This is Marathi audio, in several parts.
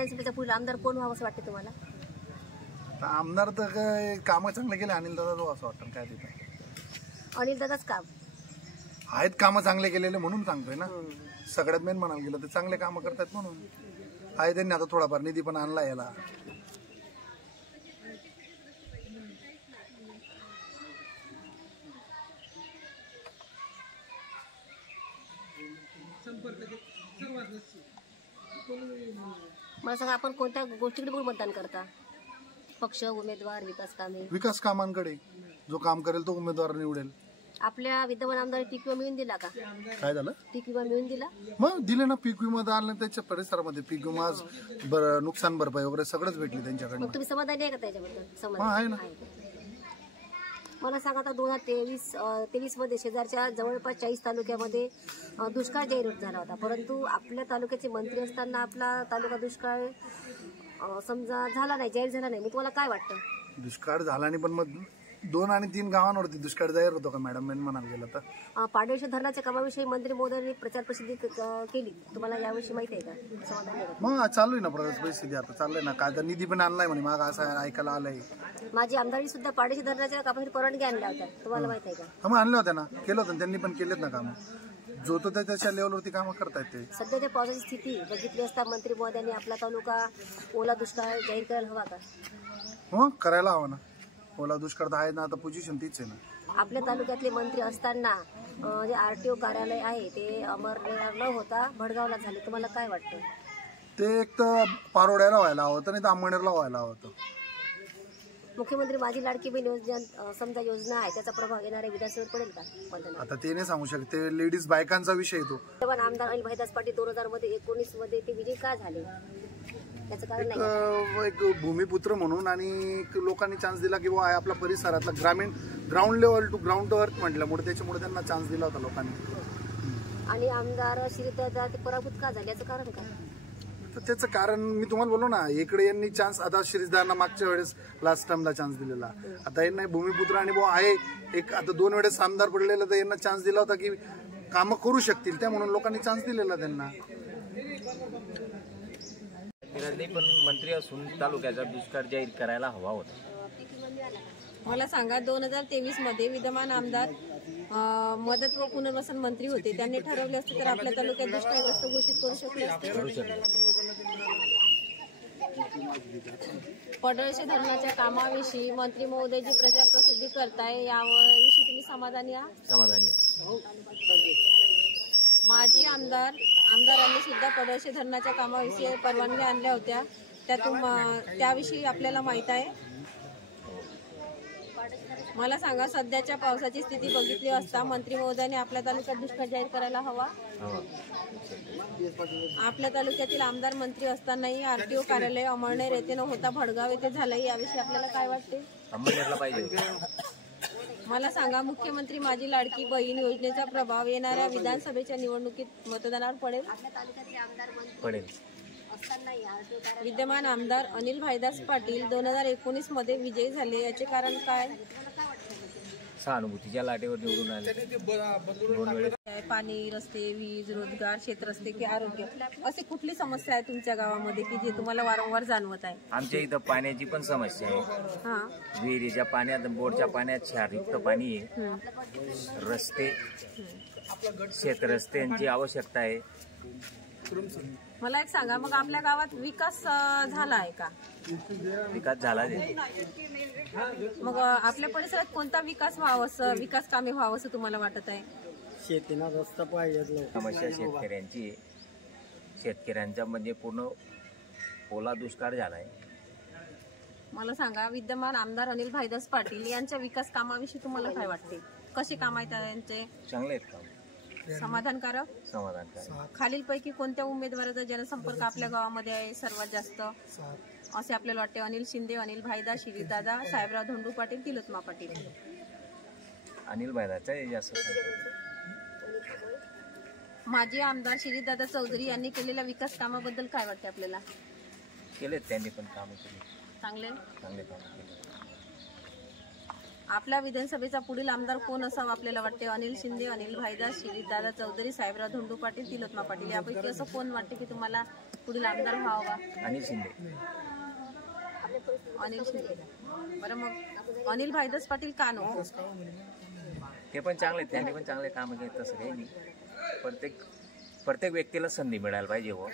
विधानसभेचा पुढील आमदार कोण व्हावं असं वाटतं तुम्हाला? आमदार तर काय कामं चांगले केले अनिल दादा असं वाटतं काय तिथं. अनिल दादाच काम आहेत कामं चांगले केलेले म्हणून सांगतोय ना. सगळ्यात मेन म्हणायला गेलं तर चांगले कामं करतात म्हणून आहे. त्यांनी आता थोडाफार निधी पण आणला याला. मला सांगा, आपण कोणत्या गोष्टीकडे बघून मतदान करता? पक्ष, उमेदवार, विकास कामे? विकास कामांकडे. जो काम करेल तो उमेदवार निवडेल. आपल्या विद्यमान आमदार पीक विमा मिळून दिला का? काय झालं? पीक विमा मिळून दिला? मग दिले ना. पीक विमा आलं त्याच्या परिसरामध्ये पीक विमा नुकसान भरपाई वगैरे सगळंच भेटली त्यांच्याकडे. तुम्ही समाधानी आहे का त्याच्याबद्दल? समाधान आहे ना. मला सांगा, आता 2023 मध्ये शेजारच्या जवळपास 40 तालुक्यामध्ये दुष्काळ जाहीर झाला होता, परंतु आपल्या तालुक्याचे मंत्री असताना आपला तालुका दुष्काळ समजा झाला नाही, जाहीर झाला नाही. मग तुम्हाला काय वाटतं? दुष्काळ झाला नाही, पण मग 2 आणि 3 गावांवरती दुष्काळ जाहीर होतो का मॅडम? मेन म्हणायला गेलं तर पाडळेश्वर धरणाच्या कामाविषयी मंत्री महोदयांनी प्रचार प्रसिद्धी केली. तुम्हाला याविषयी माहिती आहे का? मग चालू आहे ना प्रचार प्रसिद्धी. आता चाललंय ना. काय तर निधी पण आणलाय म्हणे माग, असं ऐकायला आलंय. माझी आमदारी सुद्धा पाडळेश्वर धरणाच्या कामासाठी परवानगी आणल्या होत्या. तुम्हाला माहिती आहे का? मग आणल्या होत्या ना. केलं होतं त्यांनी पण केलेत ना कामं. जो तो त्याच्या लेवलवरती कामं करतायत ते. सध्याच्या पावसाची स्थिती बघितली असता मंत्री महोदयांनी आपला तालुका ओला दुष्काळ जाहीर करायला हवा का? हो, करायला हवा ना. ओला दुष्काळ तर आहे ना. आता पोझिशन तीच आहे ना. आपल्या तालुक्यातले मंत्री असताना जे RTO कार्यालय आहे ते अमरनेर न होता भडगावला झाले. तुम्हाला काय वाटतं? ते एक तर पारोड्याला व्हायला हवं होतं, नाही तर अंमळनेरला व्हायला हवं होतं. मुख्यमंत्री माझी लाडकी बहीण योजना समजा योजना आहे, त्याचा प्रभाव येणाऱ्या विधानसभेत पडेल का? आता ते नाही सांगू शकते. लेडीज बायकांचा विषय येतो. आमदार अनिल भाईदास पाटील 2019 मध्ये ते विजयी का झाले? त्याचं कारण नाही. एक भूमिपुत्र म्हणून आणि लोकांनी चान्स दिला की आपला परिसरातला ग्रामीण ग्राउंड लेवल टू ग्राउंड अर्थ म्हटल्यामुळे त्याच्यामुळे त्यांना चान्स दिला होता लोकांनी. आणि आमदार श्रीदादा ते पराभूत का झाले, याचं कारण काय? तर त्याचं कारण मी तुम्हाला बोललो ना. इकडे यांनी चान्स, आता श्रीदादांना मागच्या वेळेस लास्ट टाइमला चान्स दिलेला. आता यांना भूमिपुत्र आणि आहे एक, आता 2 वेळेस आमदार पडलेला, तर यांना चान्स दिला होता की कामं करू शकतील त्या, म्हणून लोकांनी चान्स दिलेला त्यांना. पण मंत्री असून तालुक्याचा दुष्काळ जाहीर करायला हवा होता. मला सांगा, 2023 मध्ये विद्यमान आमदार मदत व पुनर्वसन मंत्री होते. त्यांनी ठरवले असते तर आपल्या तालुक्यात दुष्काळग्रस्त घोषित करू शकले असते. पाडळेश्वर धरणाच्या कामाविषयी मंत्री महोदय जी प्रचार प्रसिद्धी करताय, याविषयी तुम्ही समाधानी आहात? समाधानी. माजी आमदारांनी सुद्धा पाडळेश्वर धरणाच्या कामाविषयी परवानगी आणल्या होत्या. त्याविषयी आपल्याला माहित आहे? मला सांगा, सध्याच्या पावसाची स्थिती बघितली असता मंत्री महोदयांनी आपल्या तालुक्यात दुष्काळ जाहीर करायला हवा? आपल्या तालुक्यातील आमदार मंत्री असतानाही RTO कार्यालय अमळनेर येथे न होता भडगाव येथे झालंय, याविषयी आपल्याला काय वाटते? अंमळनेरला पाहिजे. मला सांगा, मुख्यमंत्री माझी लाडकी बहीण योजनेचा प्रभाव येणाऱ्या विधानसभेच्या निवडणुकीत मतदानावर पडेल? पडेल. विद्यमान आमदार अनिल भाईदास पाटील 2019 मध्ये विजयी झाले, याचे कारण काय? सहानुभूतीच्या लाटेवर निवडून आले. पाणी, रस्ते, वीज, रोजगार, शेतरस्ते की आरोग्य, अशी कुठली समस्या आहे तुमच्या गावामध्ये की जे तुम्हाला वारंवार जाणवत आहे? आमच्या इथं पाण्याची पण समस्या आहे. विहिरीच्या पाण्यात, बोरच्या पाण्यात क्षारयुक्त पाणी आहे. रस्ते, शेतरस्त्यांची आवश्यकता आहे. मला एक सांगा, मग आपल्या गावात विकास झाला आहे का? विकास झाला. मग आपल्या परिसरात कोणता विकास कामे व्हावं असं तुम्हाला वाटत आहे? शेतीना रस्ता पाहिजे. समस्या शेतकऱ्यांची. शेतकऱ्यांचा म्हणजे पूर्ण ओला दुष्काळ झालाय. मला सांगा, विद्यमान आमदार अनिल भाईदास पाटील यांच्या विकास कामाविषयी तुम्हाला काय वाटते? कसे काम आहेत त्यांचे? चांगले आहेत काम. समाधानकारक. खालीलपैकी कोणत्या उमेदवाराचा जनसंपर्क आपल्या गावामध्ये आहे सर्वात जास्त असे आपल्याला वाटते? अनिल शिंदे, अनिल भाईदास, श्रीदादा, साहेबराव धोंडू पाटील, तिलोत्मा पाटील. अनिल भाईदासचा जास्त. माजी आमदार श्रीदादा चौधरी यांनी केलेल्या विकास कामाबद्दल काय वाटते आपल्याला? केलेत त्यांनी पण काम केले. चांगले काम केले. आपल्या विधानसभेचा पुढील आमदार कोण असावा आपल्याला वाटते? अनिल शिंदे, अनिल भाईदास, श्रीदादा चौधरी, साहेबराव धोंडू पाटील, तिलोत्मा पाटील, यापैकी असं कोण वाटते की तुम्हाला पुढील आमदार व्हावा? अनिल शिंदे. अनिल शिंदे. बरं, मग अनिल भाईदास पाटील का नको? ते पण चांगले, त्यांनी पण चांगले काम केले, तसं काही नाही. प्रत्येक व्यक्तीला संधी मिळायला पाहिजे हो.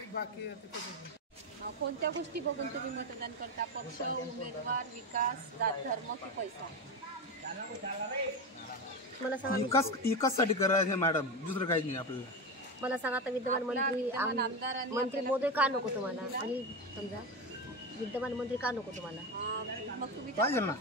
कोणत्या गोष्टी बघून तुम्ही मतदान करता? पक्ष, उमेदवार, विकास, जात, धर्म की पैसा? मला सांगा विकाससाठी करायचं आहे मॅडम, दुसरं काही नाही आपल्याला. मला सांगा आता विद्यमान मंत्री आमदार आणि मंत्री मोदी का नको तुम्हाला? आणि समजा विद्यमान मंत्री का नको तुम्हाला? मग तुम्ही पाहिजे ना.